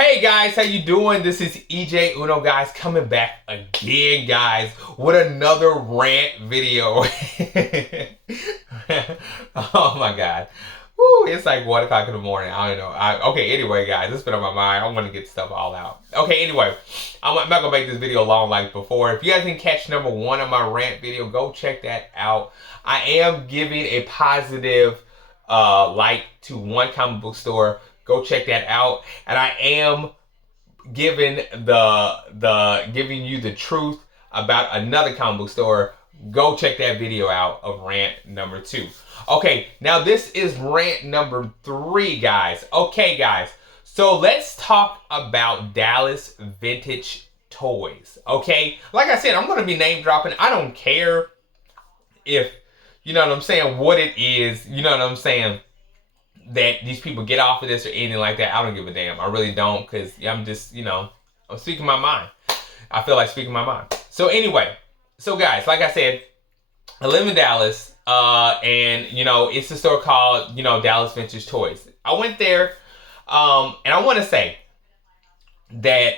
Hey guys, how you doing? This is EJ Uno, guys, coming back again, guys, with another rant video. Oh my god. Woo, it's like 1 o'clock in the morning. I don't know. Okay, anyway, guys, it's been on my mind. I want to get stuff all out. Okay, anyway, I'm not going to make this video long like before. If you guys didn't catch number 1 of my rant video, go check that out. I am giving a positive like to one comic book store. Go check that out. And I am giving you the truth about another comic book store. Go check that video out of rant number 2. Okay, now this is rant number 3, guys. Okay, guys. So let's talk about Dallas Vintage Toys. Okay? Like I said, I'm going to be name dropping. I don't care if, you know what I'm saying, what it is, you know what I'm saying, that these people get off of this or anything like that. I don't give a damn. I really don't, because I'm just, I'm speaking my mind. I feel like speaking my mind. So anyway, so guys, like I said, I live in Dallas, and, it's a store called, Dallas Vintage Toys. I went there, and I want to say that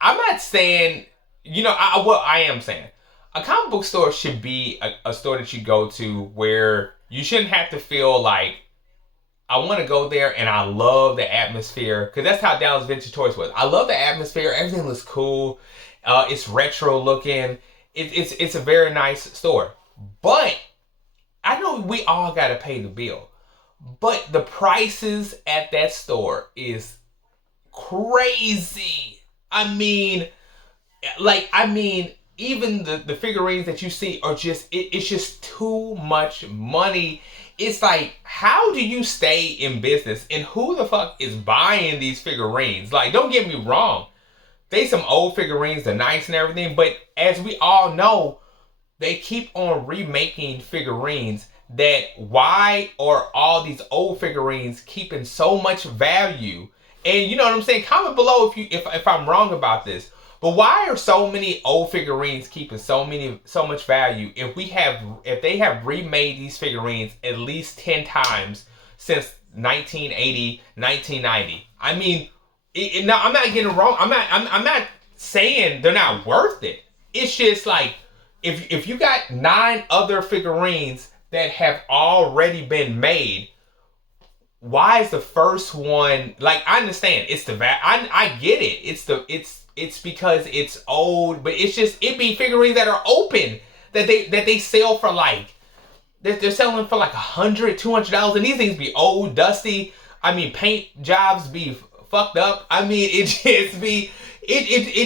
I'm not saying, I am saying, a comic book store should be a store that you go to where you shouldn't have to feel like, I want to go there and I love the atmosphere, because that's how Dallas Vintage Toys was. I love the atmosphere. Everything looks cool. It's retro looking. It's a very nice store. But I know we all got to pay the bill. But the prices at that store is crazy. I mean, even the figurines that you see are just, it's just too much money. It's like, how do you stay in business? And who the fuck is buying these figurines? Like, don't get me wrong. They some old figurines, they're nice and everything. But as we all know, they keep on remaking figurines. That why are all these old figurines keeping so much value? And you know what I'm saying? Comment below if I'm wrong about this. But why are so many old figurines keeping so much value if they have remade these figurines at least 10 times since 1980, 1990? I mean, no, I'm not getting it wrong. I'm not saying they're not worth it. It's just like, if you got 9 other figurines that have already been made, why is the first one, like, I understand it's the I get it. It's because it's old, but it be figurines that are open that they sell for like, they're selling for like $100, $200, and these things be old, dusty. I mean, paint jobs be fucked up. I mean, it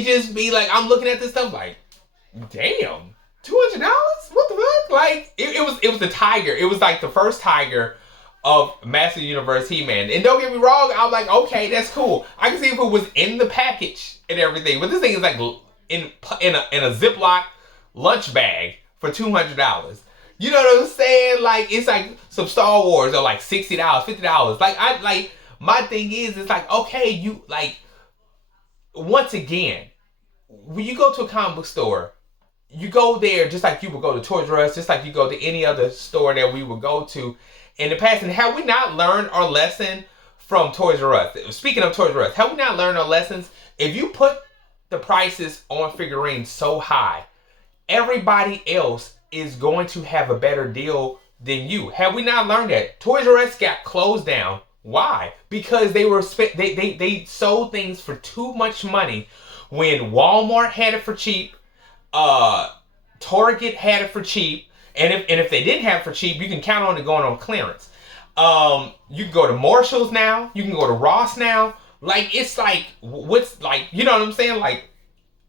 just be like, I'm looking at this stuff like, damn, $200? What the fuck? Like, it was the Tiger. It was like the first Tiger of Master Universe He-Man. And don't get me wrong, I'm like, okay, that's cool. I can see if it was in the package and everything, but this thing is like in a Ziploc lunch bag for $200. You know what I'm saying? Like, it's like some Star Wars are like $60, $50. Like, my thing is, it's like, okay, you, like, once again, when you go to a comic book store, you go there just like you would go to Toys R Us, just like you go to any other store that we would go to in the past. And have we not learned our lesson from Toys R Us? Speaking of Toys R Us, have we not learned our lessons? If you put the prices on figurines so high, everybody else is going to have a better deal than you. Have we not learned that? Toys R Us got closed down. Why? Because they sold things for too much money when Walmart had it for cheap, Target had it for cheap, and if they didn't have it for cheap, you can count on it going on clearance. You can go to Marshall's now. You can go to Ross now. Like, it's like, what's, like, you know what I'm saying? Like,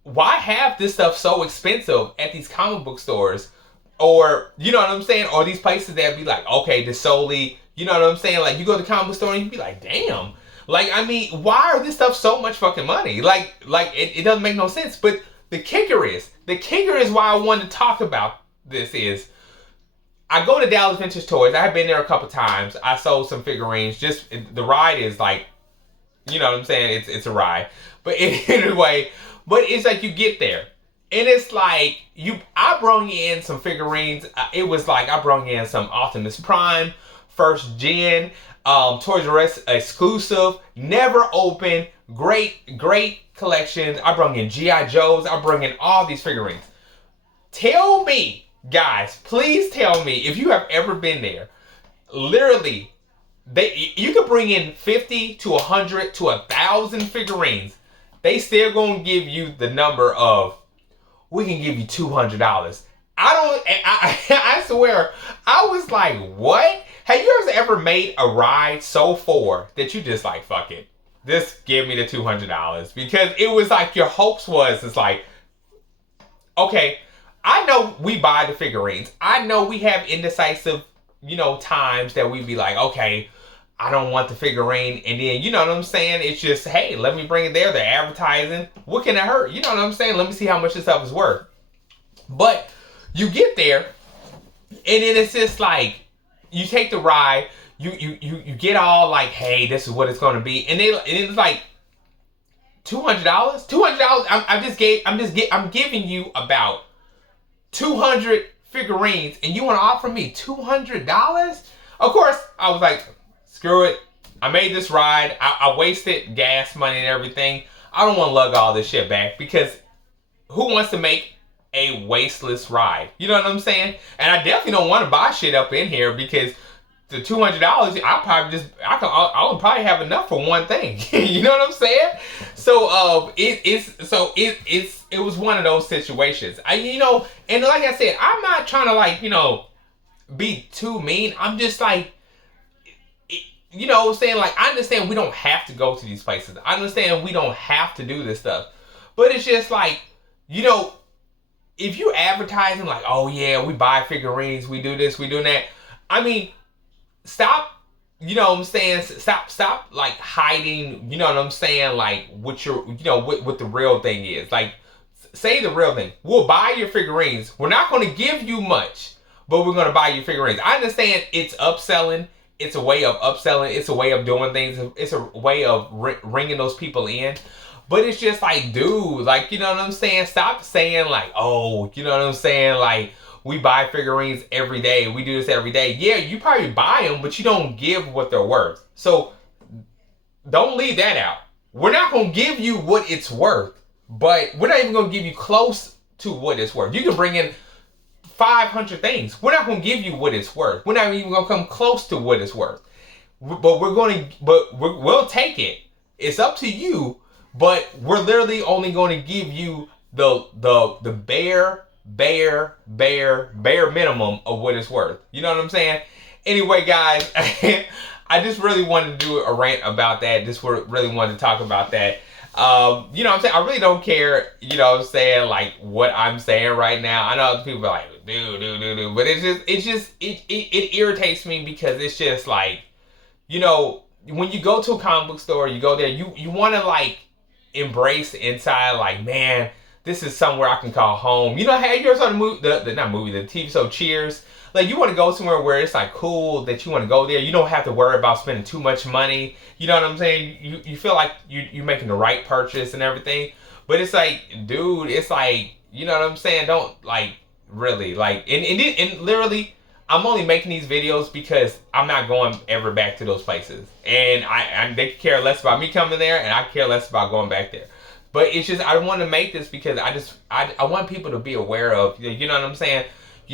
why have this stuff so expensive at these comic book stores? Or, you know what I'm saying? Or these places that be like, okay, this solely, you know what I'm saying? Like, you go to the comic book store and you be like, damn. Like, I mean, why are this stuff so much fucking money? Like it doesn't make no sense. But the kicker is why I wanted to talk about this is, I go to Dallas Vintage Toys. I have been there a couple times. I sold some figurines. Just, the ride is like, you know what I'm saying? It's a ride. But anyway, but it's like you get there. And it's like, I brought in some figurines. It was like, I brought in some Optimus Prime, first gen, Toys R Us exclusive, never opened, great collections. I bring in G.I. Joes. I bring in all these figurines. Tell me, guys, please tell me if you have ever been there. Literally, you could bring in 50 to 100 to 1,000 figurines. They still gonna give you the number of, we can give you $200. I swear, I was like, what? Have you guys ever made a ride so far that you just like, fuck it, just give me the $200? Because it was like your hopes was, it's like, okay, I know we buy the figurines. I know we have indecisive, times that we be like, okay, I don't want the figurine. And then, you know what I'm saying? It's just, hey, let me bring it there. They're advertising. What can it hurt? You know what I'm saying? Let me see how much this stuff is worth. But you get there, and then it's just like, you take the ride. You get all like, hey, this is what it's going to be. And it's like, $200? $200? I'm giving you about 200 figurines, and you want to offer me $200? Of course, I was like, screw it. I made this ride. I wasted gas money and everything. I don't want to lug all this shit back, because who wants to make a wasteless ride? You know what I'm saying? And I definitely don't want to buy shit up in here, because the $200, I'll probably have enough for one thing. You know what I'm saying? So it was one of those situations. And like I said, I'm not trying to be too mean. I'm just like, you know what I'm saying? Like, I understand we don't have to go to these places. I understand we don't have to do this stuff. But it's just like, if you advertising like, oh yeah, we buy figurines, we do this, we do that. I mean, stop, you know what I'm saying? Stop like hiding, you know what I'm saying? Like what what the real thing is. Like, say the real thing. We'll buy your figurines. We're not going to give you much, but we're going to buy your figurines. I understand it's upselling. It's a way of upselling. It's a way of doing things. It's a way of ringing those people in. But it's just like, dude, like, you know what I'm saying? Stop saying like, oh, you know what I'm saying? Like, we buy figurines every day. We do this every day. Yeah, you probably buy them, but you don't give what they're worth. So don't leave that out. We're not going to give you what it's worth, but we're not even going to give you close to what it's worth. You can bring in 500 things. We're not going to give you what it's worth. We're not even going to come close to what it's worth. But we'll take it. It's up to you, but we're literally only going to give you the bare minimum of what it's worth. You know what I'm saying? Anyway, guys, I just really wanted to do a rant about that. Just really wanted to talk about that. You know what I'm saying? I really don't care, you know what I'm saying, like what I'm saying right now. I know other people are like, do. But it irritates me, because it's just like, when you go to a comic book store, you go there, you want to like embrace inside, like, man, this is somewhere I can call home. You know, hey, you ever saw the TV show Cheers? Like, you want to go somewhere where it's like cool, that you want to go there. You don't have to worry about spending too much money. You know what I'm saying? You feel like you're making the right purchase and everything. But it's like, dude, it's like, you know what I'm saying? Don't like really like, and literally, I'm only making these videos because I'm not going ever back to those places. And they care less about me coming there, and I care less about going back there. But it's just, I want to make this because I want people to be aware of, you know what I'm saying?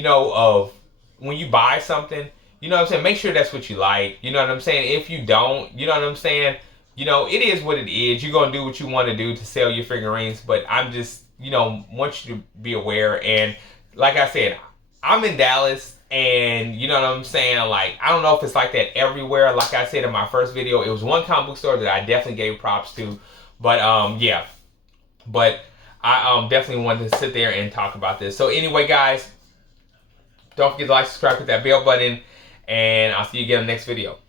Of when you buy something, you know what I'm saying? Make sure that's what you like. You know what I'm saying? If you don't, you know what I'm saying? It is what it is. You're going to do what you want to do to sell your figurines. But I'm just, want you to be aware. And like I said, I'm in Dallas. And you know what I'm saying? Like, I don't know if it's like that everywhere. Like I said in my first video, it was one comic book store that I definitely gave props to. But yeah. But I definitely wanted to sit there and talk about this. So anyway, guys, don't forget to like, subscribe, hit that bell button, and I'll see you again in the next video.